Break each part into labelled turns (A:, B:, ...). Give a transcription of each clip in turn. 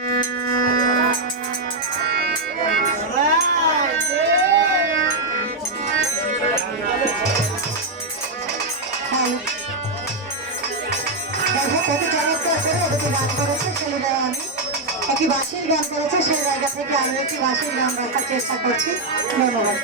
A: হ্যাঁ। কত চমৎকার করে ওদেরকে গান করেছে ছেলেরা আমি একটি বাঁশির গান করেছে সেই জায়গা থেকে আমি একটি বাঁশির গান রাখার চেষ্টা করছি ধন্যবাদ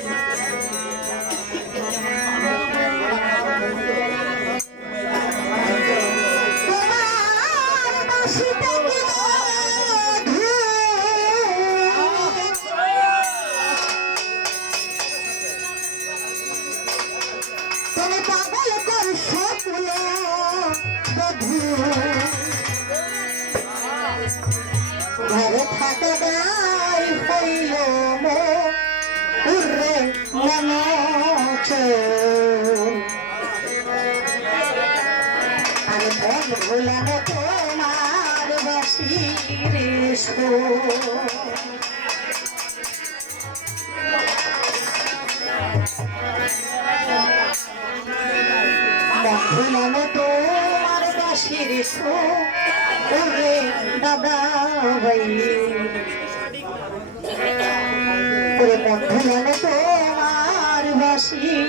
A: ঘরে হইল মো উর্রে মনোচ আমি মন ভুলানো তোমার বাসির সুর মন তোমার বাসির সুরে দাদা ভাই। ওরে তোমার বাসির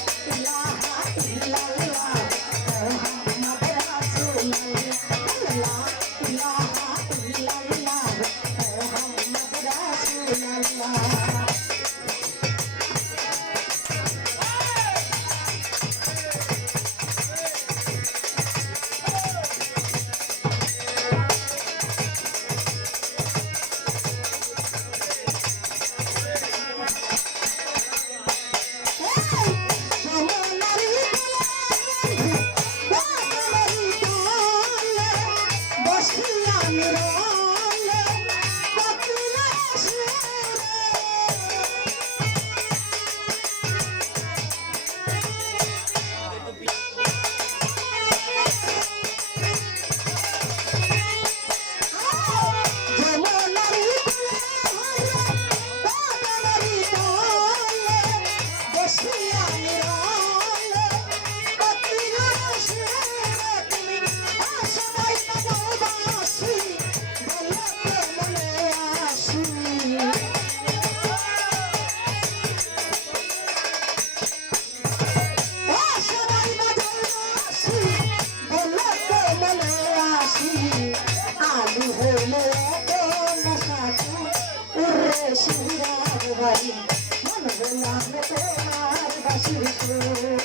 A: তোমার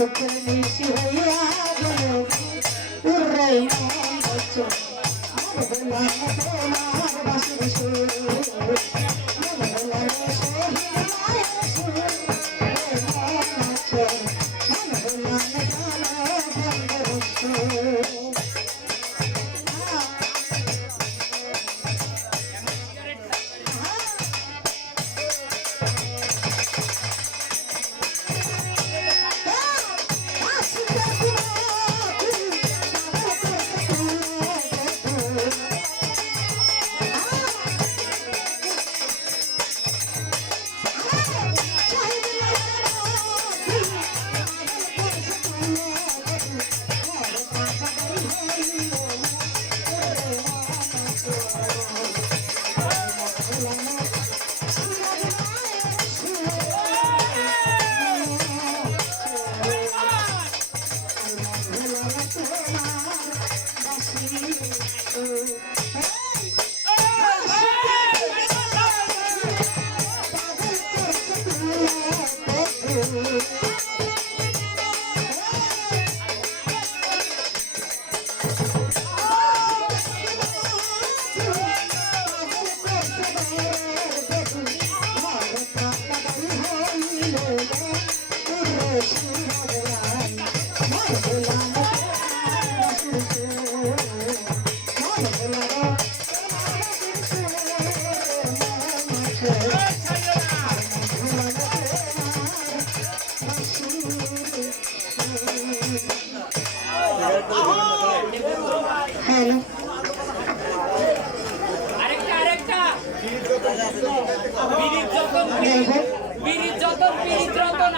A: শুক্র নিশি
B: বিরিজ রতন বিরিজ
A: রতন